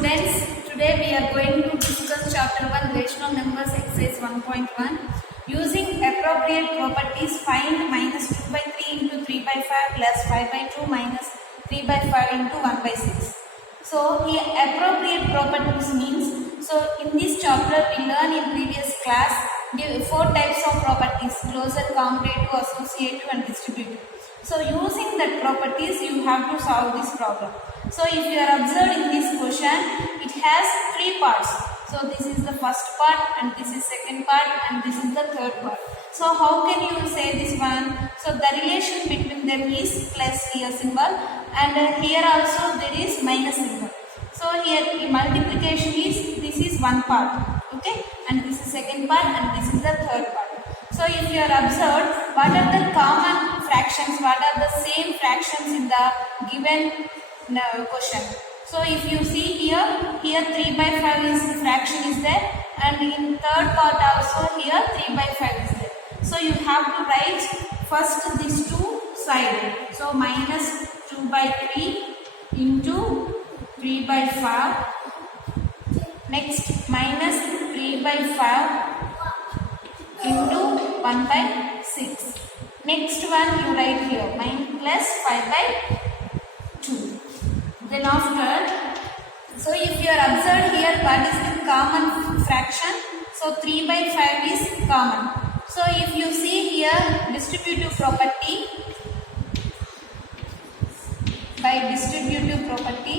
students, today we are going to discuss chapter 1 rational numbers exercise 1.1. Using appropriate properties, find minus 2 by 3 into 3 by 5 plus 5 by 2 minus 3 by 5 into 1 by 6. So here appropriate properties means, so in this chapter we learn in previous class 4 types of properties: closure, commutative, associative and distributive. So using that properties you have to solve this problem. So if you are observing this question, it has 3 parts. So this is the first part and this is second part and this is the third part. So how can you say this one? So the relation between them is plus here symbol, and here also there is minus symbol. So here multiplication is, this is one part, okay, and this is second part and this is the third part. So if you are observed, what are the common fractions, what are the same fractions in the given question. So if you see here 3 by 5 is fraction is there, and in third part also here 3 by 5 is there. So you have to write first these two side. So minus 2 by 3 into 3 by 5. Next minus 3 by 5 into 1 by 6. Next one you write here plus 5 by 2. Then after, so if you are observed here, what is the common fraction? So 3 by 5 is common. So if you see here distributive property, by distributive property,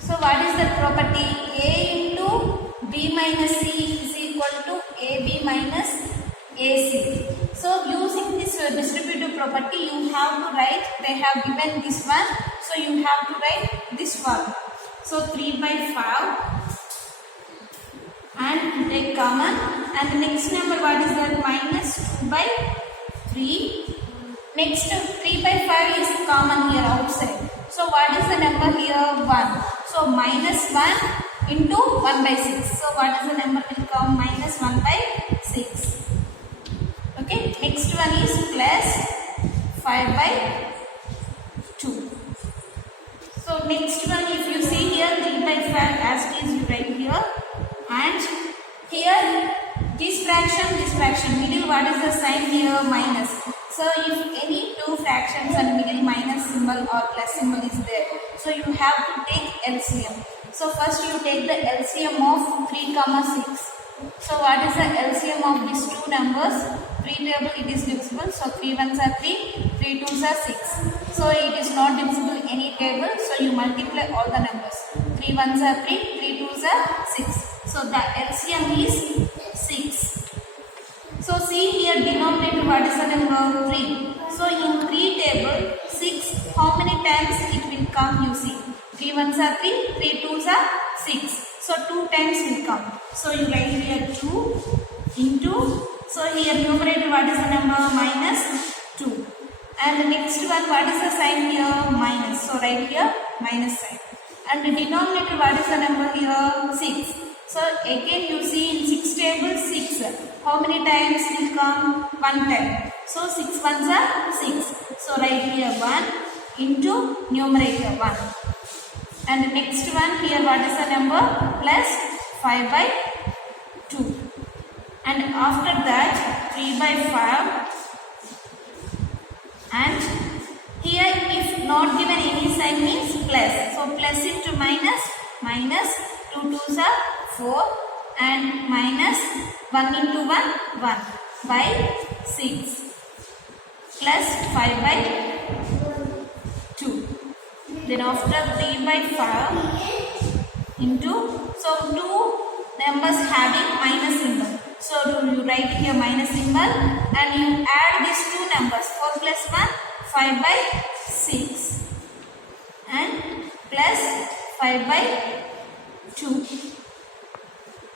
so what is the property? A into B minus C is equal to AB minus AC. So using this distributive property you have to write, they have given this one, so you have to write this one. So 3 by 5 and take common, and the next number what is that? Minus 2 by 3. Next 3 by 5 is common here outside. So what is the number here? 1. So minus 1 into 1 by 6. So what is the number will come? Minus 1 by 6. Okay, next one is plus 5 by 2. So next one, if you see here 3 by 5 as it is you write here, and here this fraction, middle what is the sign here? Minus. So if any two fractions and middle minus symbol or plus symbol is there, so you have to take LCM. So first you take the LCM of 3, 6. So what is the LCM of these two numbers? 3 table it is divisible. So 3 ones are 3, 3 twos are 6. So it is not divisible any table. So you multiply all the numbers. 3 ones are 3, 3 twos are 6. So the LCM is 6. So see here denominator what is the number? 3. So in 3 table 6, how many times it will come you see? 3 ones are 3, 3 twos are 6. So 2 times will come. So you write here 2 into, so here numerator what is the number? Minus 2. And the next one what is the sign here? Minus. So write here minus sign. And the denominator what is the number here? 6. So again you see in 6 table 6. How many times will come? 1 time. So 6 ones are 6. So write here 1 into numerator 1. And the next one here what is the number? Plus 5 by 2. And after that 3 by 5. And here if not given any sign means plus. So plus into minus, minus 2 twos are 4 and minus 1 into 1, 1 by 6 plus 5 by 2. Then after 3 by 5 into, so 2 numbers having minus symbol. So you write here minus symbol and you add these two numbers, 4 plus 1, 5 by 6 and plus 5 by 2.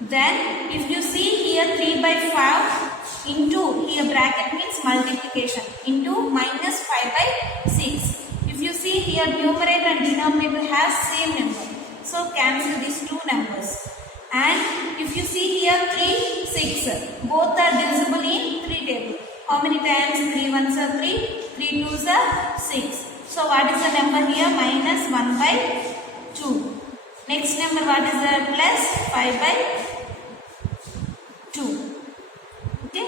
Then if you see here 3 by 5 into, here bracket means multiplication, into minus 5 by 6. If you see here numerator and denominator has same number. So cancel these two numbers. And if you see here 3, 6, both are divisible in 3 table. How many times? 3 ones are 3, 3 twos are 6. So what is the number here? Minus 1 by 2. Next number what is the plus 5 by 2. Okay.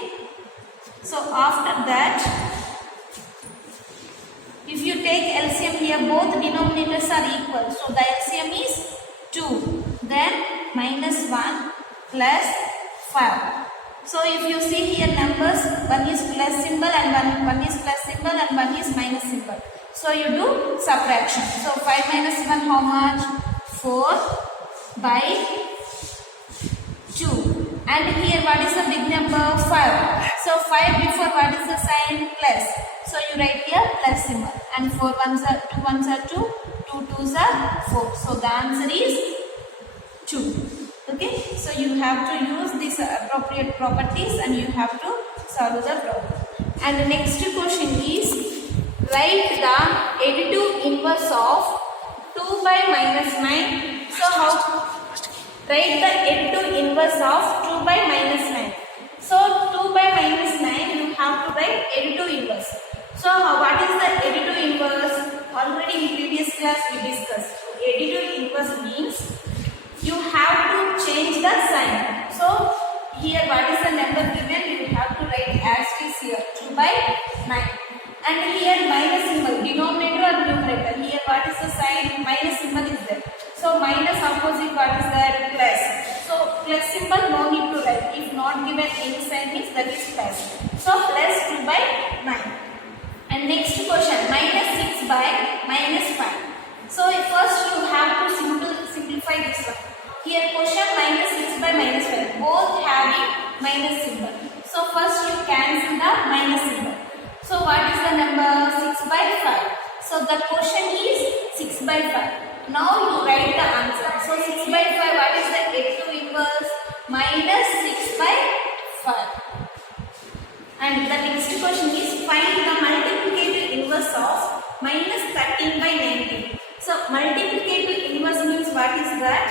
So after that, if you take LCM here, both denominators are equal. So the LCM is 2. Then minus 1 plus 5. So if you see here numbers, one is plus symbol and one is plus symbol and one is minus symbol. So you do subtraction. So 5 minus 1 how much? 4 by 2. And here what is the big number? 5. So 5 before what is the sign? Plus. So you write here plus symbol. And 4 ones are 2 ones are 2, 2 twos are 4. So the answer is 2. Okay, so you have to use these appropriate properties and you have to solve the problem. And the next question is, write the additive inverse of 2 by minus 9. So how? Write the additive inverse of 2 by minus 9. So 2 by minus 9 you have to write additive inverse. So what is the additive inverse? Already in previous class we discussed. Additive inverse means you have to change the sign. So here what is the number given? You have to write as is here 2 by 9. And here minus symbol, denominator or numerator. Here what is the sign? Minus symbol is there. So minus opposite what is that? Plus. So plus symbol no need to write. If not given any sign means that is plus. So plus 2 by 9. And next question, minus 6 by minus 5. So first you have to simplify this one. Here question minus 6 by minus 5, both having minus symbol. So first you cancel the minus symbol. So what is the number? 6 by 5. So the question is 6 by 5. Now you write the answer. So 6 by 5, what is the additive inverse? Minus 6 by 5. And the next question is, find the multiplicative inverse of minus 13 by 19. So multiplicative inverse means what is that?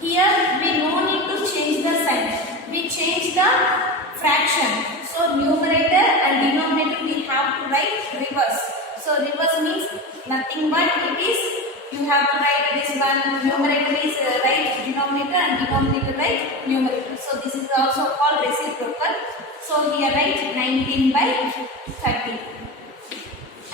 Here we no need to change the sign. We change the fraction. So numerator and denominator we have to write reverse. So reverse means nothing but it is, you have to write this one, numerator is right denominator and denominator right numerator. So this is also called reciprocal. So here write 19 by 30.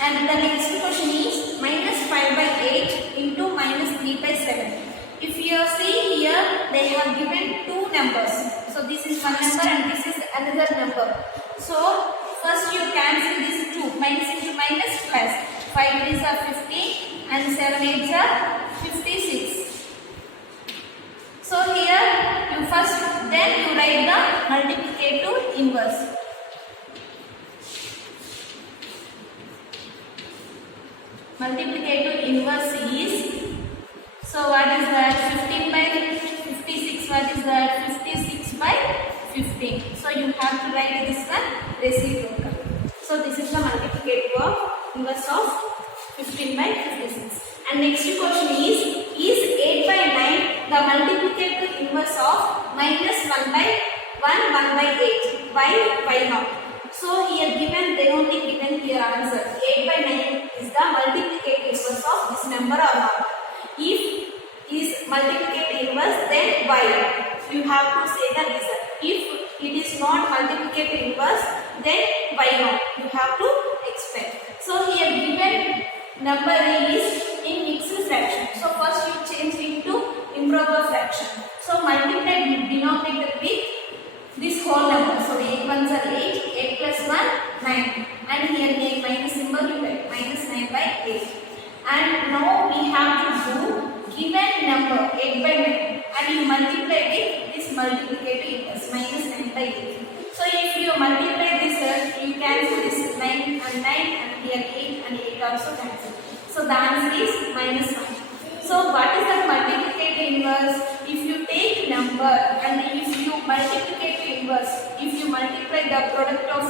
And the next question is minus 5 by 8 into minus 3 by 7. If you see here, they have given two numbers. So this is one number and this is another number. So first you cancel this 2. Minus into minus plus. 5 3s are 50 and 7 8s are 56. So here you first then you write the multiplicative inverse. Multiplicative inverse is, so what is that? 15 by 56. What is that? 56 by 15. So you have to write this one reciprocal. So this is the multiplicative of inverse of 15 by 56. And next question is 8 by 9 the multiplicative inverse of minus 1 by 1 by 8? Why not? So here given, they only given here answer. 8 by 9 is the multiplicative inverse of this number or not? If is multiplicative inverse, then why? You have to say the reason. If it is not multiplicative inverse, then why not? You have to explain. So here given number is in mixed fraction. So first you change it to improper fraction. So multiply denominator with this whole number. So 8 ones are 8, 8 plus 1, 9. And here make minus symbol, you write minus 9 by 8. And now we have to do given number 8 by 9 and you multiply with this multiplicative inverse minus 9 by 8. So if you multiply this, you cancel this 9 and 9 and here 8 and 8 also cancel. So the answer is minus 1. So what is the multiplicative inverse? If you take number and if you multiplicative inverse, if you multiply the product of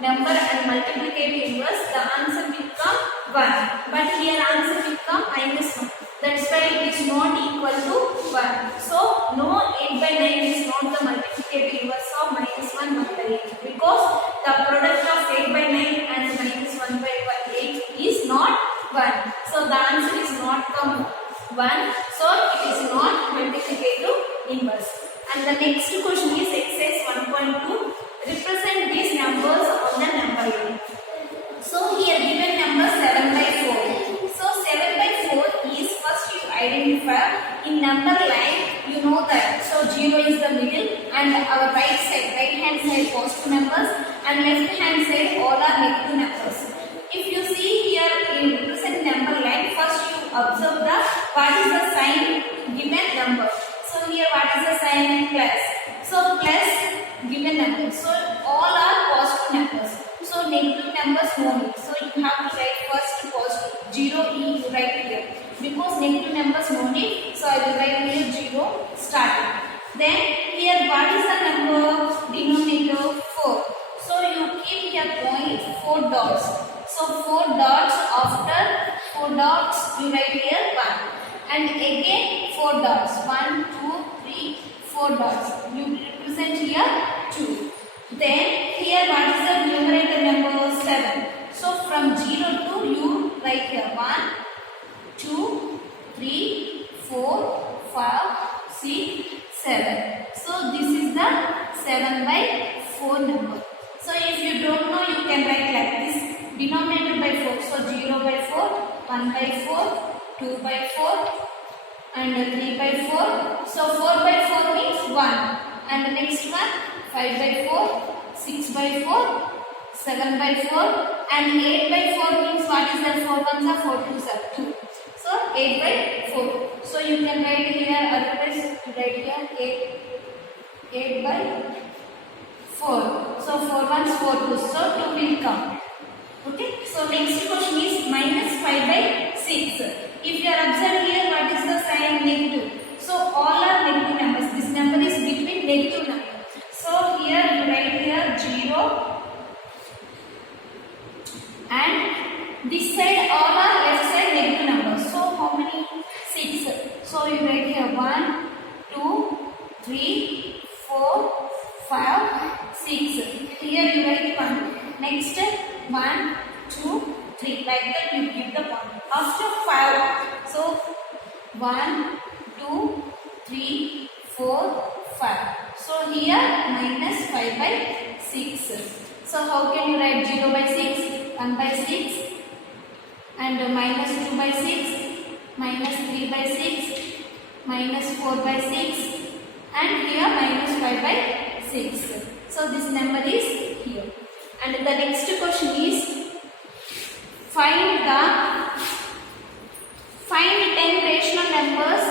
number and multiplicative inverse, the answer will come 1. But here answer will come minus 1. That's why it is not equal to 1. So no 8 by 9 is not the multiplicative inverse of minus 1 by 8. Because the product of 8 by 9 and minus 1 by 8 is not 1. answer is not come 1. So it is not multiplicative inverse. And the next question is exercise 1.2. Represent these numbers on the number line. So here given number 7 by 4. So 7 by 4 is first you identify in number line, you know that. So 0 is the middle and our right hand side positive numbers and left hand side all are negative numbers. If you see here in represent number line, first you observe the what is the sign given number. So here what is the sign? Plus. So plus given number. So all are positive numbers. So negative numbers no need. So you have to write first positive 0 you write here. Because negative numbers no need. So I will write here 0 starting. Then here what is the number? Denominator 4. So you keep here point 4 dots. So 4 dots, after 4 dots you write here 1 and again 4 dots, 1, 2, 3, 4 dots, you represent here 2. Then here what is the numerator number? 7. So from 0 to you write here 1, 2, 3, 4, 5, 6, 7. So this is the 7 by 4 number. So if you don't know, you can write like this. Denominator by 4. So 0 by 4, 1 by 4, 2 by 4 and 3 by 4. So 4 by 4 means 1. And the next one 5 by 4, 6 by 4, 7 by 4 and 8 by 4 means what is that? 4 ones are 4 twos are 2. So 8 by 4. So you can write here, otherwise you write here 8 by 4. So 4 ones 4 twos. So 2 will come. Okay. So next question is minus 5 by 6. If you are observed here, what is the sign? Negative. So all are negative numbers. This number is between negative numbers. So here you write here 0 and this side all are left side negative numbers. So how many? 6. So you write here 1, 2, 3, 4, 5, 6. Here you write 1. Next 1, 2, 3. Like that you give the 1. After 5. So 1, 2, 3, 4, 5. So here minus 5 by 6. So how can you write 0 by 6? 1 by 6 and minus 2 by 6, minus 3 by 6, minus 4 by 6 and here minus 5 by 6. So this number is here. And the next question is find 10 rational numbers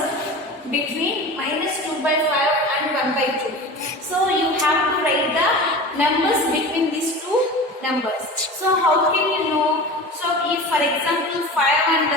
between minus 2 by 5 and 1 by 2. So you have to write the numbers between these two numbers. So how can you know? So if for example 5 and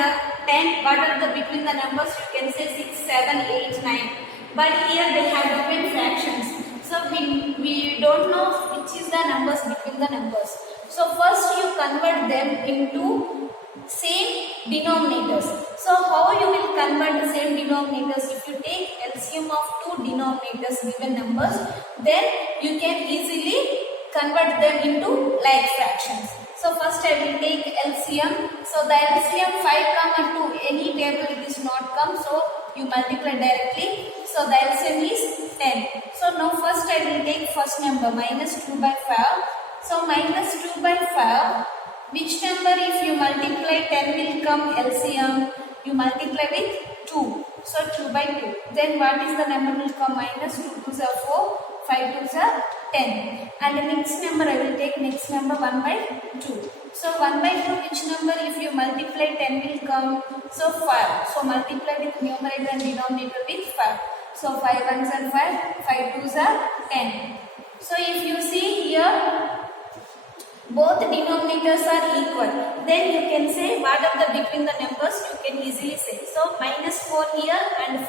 10, what are the between the numbers? You can say 6, 7, 8, 9. But here they have different fractions. So we don't know which is the numbers between the numbers. So first you convert them into same denominators. So how you will convert the same denominators? If you take LCM of two denominators given numbers, then you can easily convert them into like fractions. So first I will take LCM. So the LCM 5, 2, any table it is not come. So you multiply directly. So the LCM is 10. So now first I will take first number minus 2 by 5. So minus 2 by 5. Which number if you multiply 10 will come LCM? You multiply with 2. So 2 by 2. Then what is the number will come? Minus 2 2s are 4. 5 2s are 10. And the next number I will take next number 1 by 2. So 1 by 2 which number if you multiply 10 will come? So 5. So multiply with numerator and denominator with 5. So 5 1s are 5. 5 2s are 10. So if you see here both denominators are equal, then you can say what are the between the numbers you can easily say. So minus 4 here and 5.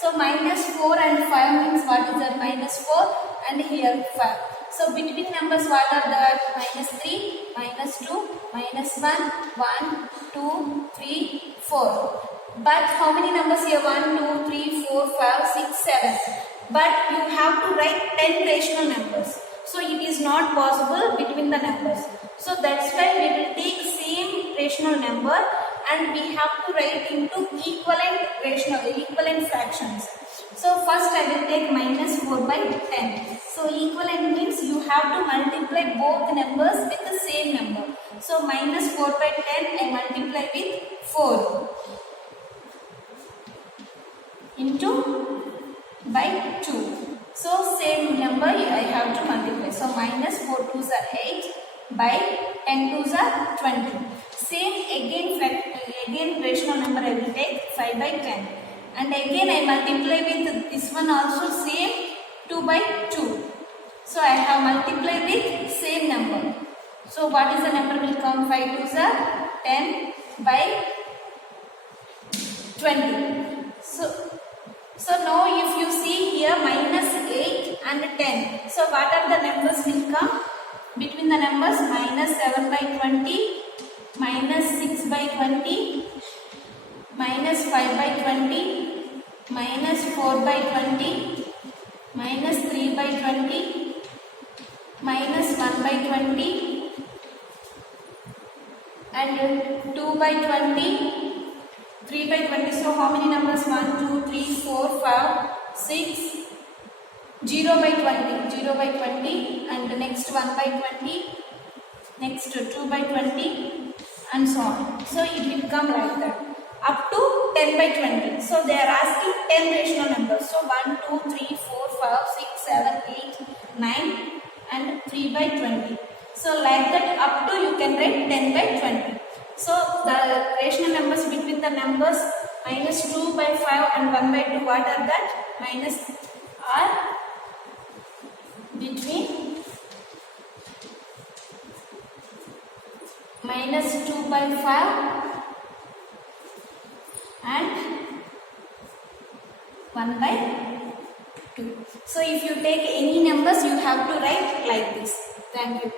So minus 4 and 5 means what is that? Minus 4 and here 5. So between numbers what are that? Minus 3, minus 2, minus 1, 1, 2, 3, 4. But how many numbers here? 1, 2, 3, 4, 5, 6, 7. But you have to write 10 rational numbers. So it is not possible between the numbers. So that's why we will take same rational number and we have to write into equivalent fractions. So first I will take minus 4 by 10. So equivalent means you have to multiply both numbers with the same number. So minus 4 by 10 I multiply with 4 into by 2. So same number I have to multiply. So minus 4 2s are 8 by 10 2s are 20. Same again rational number I will take 5 by 10. And again I multiply with this one also same 2 by 2. So I have multiplied with same number. So what is the number will come? 5 2s are 10 by 20. So now if you see here minus 8 and 10. So what are the numbers will come? Between the numbers minus 7 by 20, minus 6 by 20, minus 5 by 20, minus 4 by 20, minus 3 by 20, minus 1 by 20, and 2 by 20, 3 by 20. So how many numbers? 1, 2, 3, 4, 5, 6, 0 by 20, 0 by 20, and the next 1 by 20, next 2 by 20, and so on. So it will come like that up to 10 by 20. So they are asking 10 rational numbers. So 1, 2, 3, 4, 5, 6, 7, 8, 9, and 3 by 20. So like that up to you can write 10 by 20. So the rational numbers between the numbers minus 2 by 5 and 1 by 2, what are that? Minus are between minus 2 by 5 and 1 by 2. So if you take any numbers, you have to write like this. Thank you.